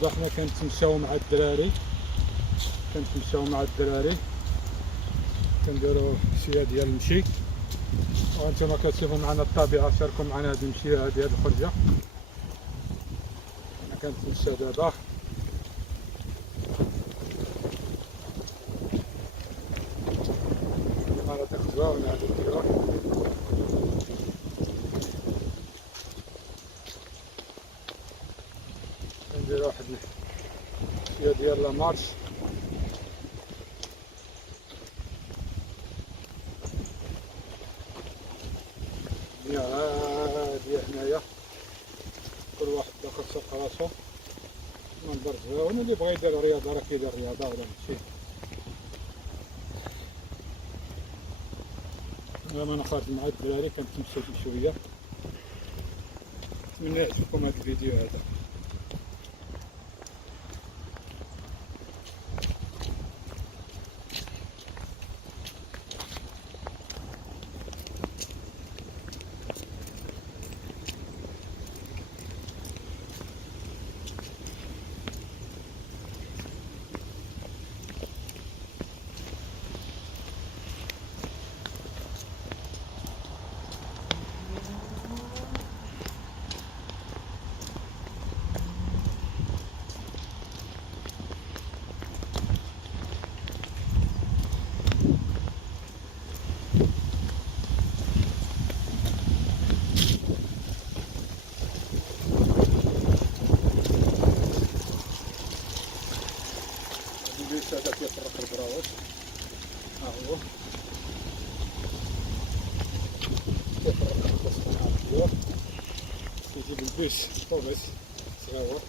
دابا حنا كنتمشاو مع الدراري، كنديرو شويه ديال المشي، وانتم كتشوفوا معنا الطبيعه. شاركوا معنا هاد المشي، هاد الخرجه. انا كنتمشى دابا، على ديك الزاويه هادي الديره. كندير واحد شويه ديال لا مارش. هادي هنايا كل واحد داخل سوق راسو، منظر زوين. اللي بغا يدير رياضه راه كيدير رياضه ولا ماشي. دابا انا خارج مع الدراري كنتمشى شويه. نتمنى يعجبكم هذا الفيديو هذا. البيس هذا كيفرق البراوش، ها هو كيفرق البراوش. كيجيب البيس طوبيس صغيور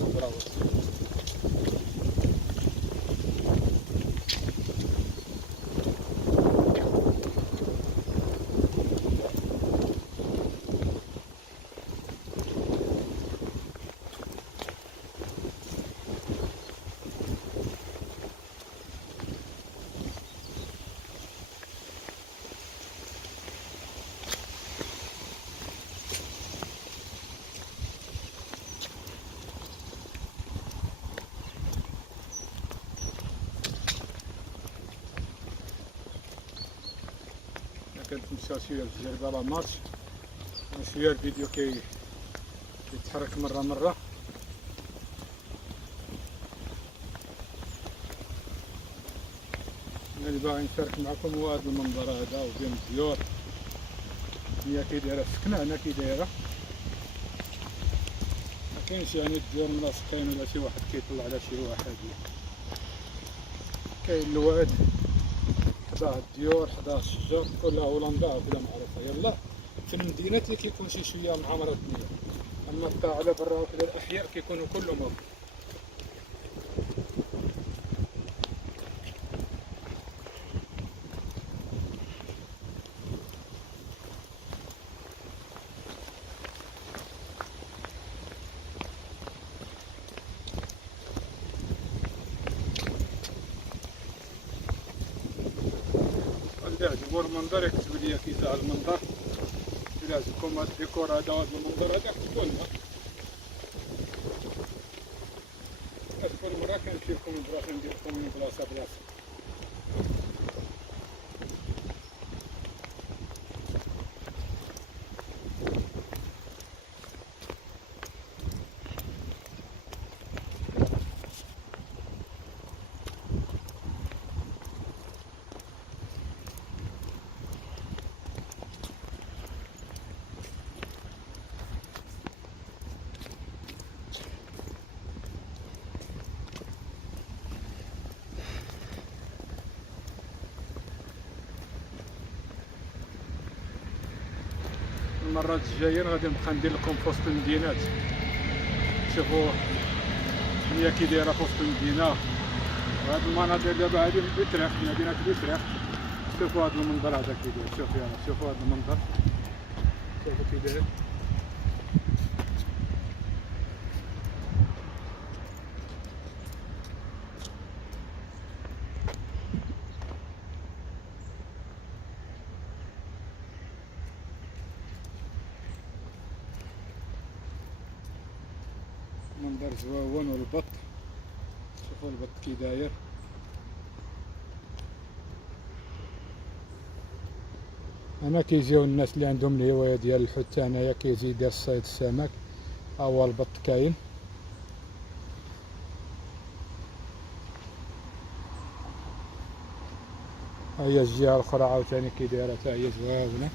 البراوش. كنتمشى شويه للجربه لا مارش، شويه الفيديو كيتحرك مره. اللي باغي نشارك معكم هو هذا المنظر هذا، وبين الديور هي كيدايره السكنه هنا كيدايره. مكاينش يعني الديور ملاصقين ولا شي واحد كيطلع على شي واحد. كاين الواد حدا الديور حدا الشجر، كلها هولندا بلا معروفه. يلا في المدينات اللي كيكون شويه معمره الدنيا، اما طلع على برا وكذا الاحياء كيكونوا كلهم هكا. اللي عجبو المنظر يكتب لي كيتا المنظر. إلا عجبكم هاد الديكور هذا وهاد المنظر هذا كتبوا لنا. كل مرة كنمشي لكم من بلاصة ندير لكم من بلاصة. المرات الجايين غادي نبقى ندير لكم في وسط المدينات. شوفوا هي كي دايره في وسط المدينه، وهاد المناظر دابا هادي من بوتريخت، مدينه بوتريخت. شوفوا هاد المنظر هذا كي داير. شوفوا يلاه، شوفوا هاد المنظر، شوفوا كي داير. دار زواون والبط، شوفوا البط كي داير. هنا كيجيو الناس اللي عندهم الهواية ديال الحوت هنايا كيجي يدير صيد السمك. ها هو البط كاين. ها هي الجهة الأخرى عاوتاني كي دايرة حتى هي زواونة.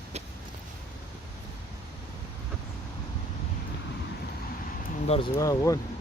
منظر زواون.